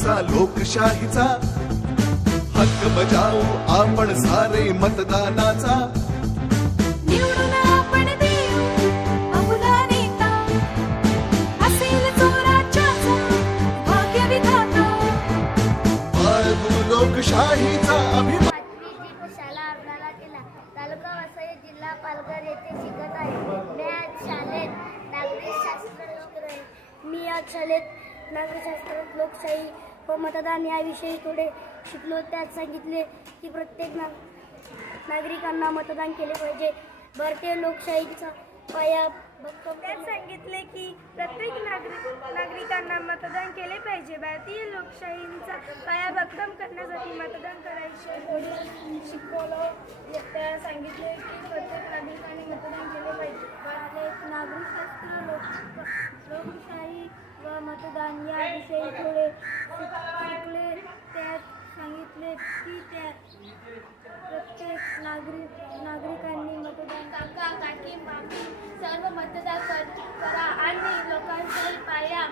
आमचा लोकशाहीचा हक्क बजावू आपण सारे मतदानाचा. निवडून आपण देऊ आपला नेता, असेल चोराच्याचा भाग्य विधाता. बाळगू लोकशाहीचा अभिमान. शाळा अर्धाला केला. तालुका वसई, जिल्हा पालघर येथे शिकत आहे. मी आज शाळेत नागरिकशास्त्र, लोकशाही व मतदान याविषयी थोडे शिकलो. त्यात सांगितले की प्रत्येक नागरिकांना मतदान केले पाहिजे. भारतीय लोकशाहीचा पाया भक्कम. त्यात सांगितले की प्रत्येक नागरिकांना मतदान केले पाहिजे. भारतीय लोकशाहीचा पाया भक्कम करण्यासाठी मतदान करायचे शिकवलं. त्या सांगितले की प्रत्येक नागरिकांनी मतदान केले पाहिजे. नागरिकशास्त्र, लोकशाही व मतदान याविषयी थोडे शिकले. त्यात सांगितले की प्रत्येक नागरिकांनी मतदान. काका, काकी, मामी सर्व मतदान करा आणि लोकांचा पाया